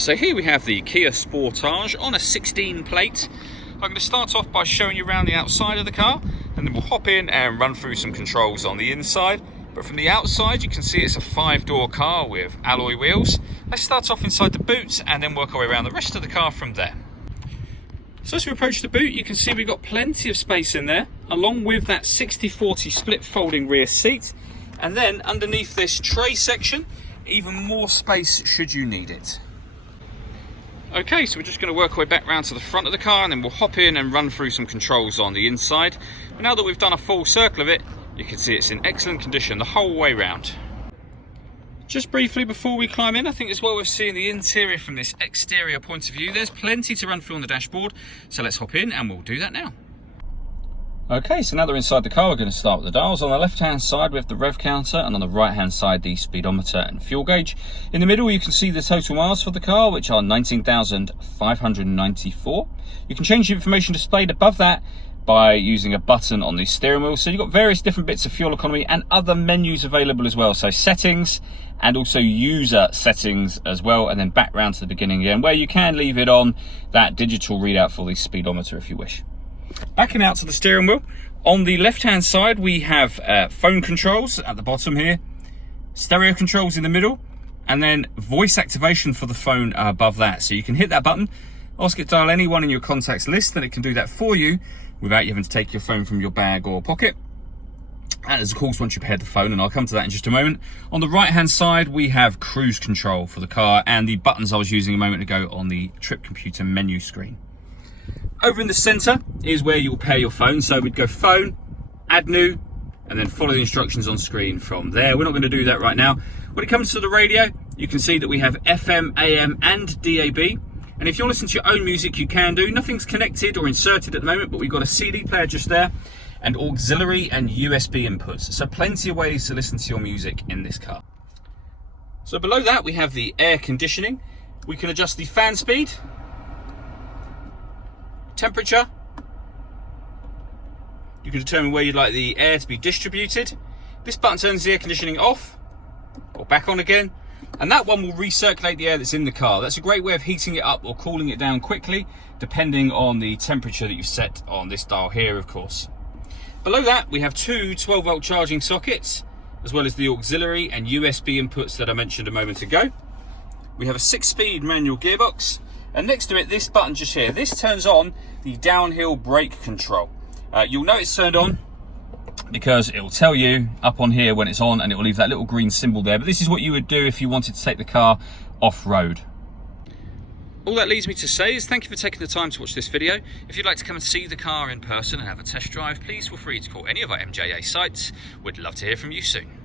So here we have the Kia Sportage on a 16 plate. I'm going to start off by showing you around the outside of the car, and then we'll hop in and run through some controls on the inside. But from the outside you can see it's a 5-door car with alloy wheels. Let's start off inside the boot and then work our way around the rest of the car from there. So as we approach the boot, you can see we've got plenty of space in there, along with that 60/40 split folding rear seat. And then underneath this tray section, even more space should you need it. Okay, so we're just going to work our way back round to the front of the car, and then we'll hop in and run through some controls on the inside. But now that we've done a full circle of it, you can see it's in excellent condition the whole way round. Just briefly before we climb in, I think it's well worth seeing the interior from this exterior point of view. There's plenty to run through on the dashboard, so let's hop in and we'll do that now. Okay, so now that we're inside the car, we're going to start with the dials. On the left-hand side, we have the rev counter, and on the right-hand side, the speedometer and fuel gauge. In the middle, you can see the total miles for the car, which are 19,594. You can change the information displayed above that by using a button on the steering wheel. So you've got various different bits of fuel economy and other menus available as well. So settings and also user settings as well, and then back round to the beginning again, where you can leave it on that digital readout for the speedometer if you wish. Backing out to the steering wheel, on the left hand side we have phone controls at the bottom here, stereo controls in the middle, and then voice activation for the phone above that. So you can hit that button, ask it to dial anyone in your contacts list, and it can do that for you without you having to take your phone from your bag or pocket. And of course, once you've paired the phone, and I'll come to that in just a moment. On the right hand side we have cruise control for the car and the buttons I was using a moment ago on the trip computer menu screen. Over in the center is where you'll pair your phone. So we'd go phone, add new, and then follow the instructions on screen from there. We're not going to do that right now. When it comes to the radio, you can see that we have FM, AM, and DAB. And if you want to listen to your own music, you can do. Nothing's connected or inserted at the moment, but we've got a CD player just there, and auxiliary and USB inputs. So plenty of ways to listen to your music in this car. So below that, we have the air conditioning. We can adjust the fan speed, temperature. You can determine where you'd like the air to be distributed. This button turns the air conditioning off or back on again, and that one will recirculate the air that's in the car. That's a great way of heating it up or cooling it down quickly, depending on the temperature that you set on this dial here, of course. Below that, we have two 12-volt charging sockets, as well as the auxiliary and USB inputs that I mentioned a moment ago. We have a 6-speed manual gearbox, and next to it, this button just here, this turns on the downhill brake control. You'll know it's turned on because it will tell you up on here when it's on, and it will leave that little green symbol there. But this is what you would do if you wanted to take the car off-road. All that leaves me to say is thank you for taking the time to watch this video. If you'd like to come and see the car in person and have a test drive, please feel free to call any of our MJA sites. We'd love to hear from you soon.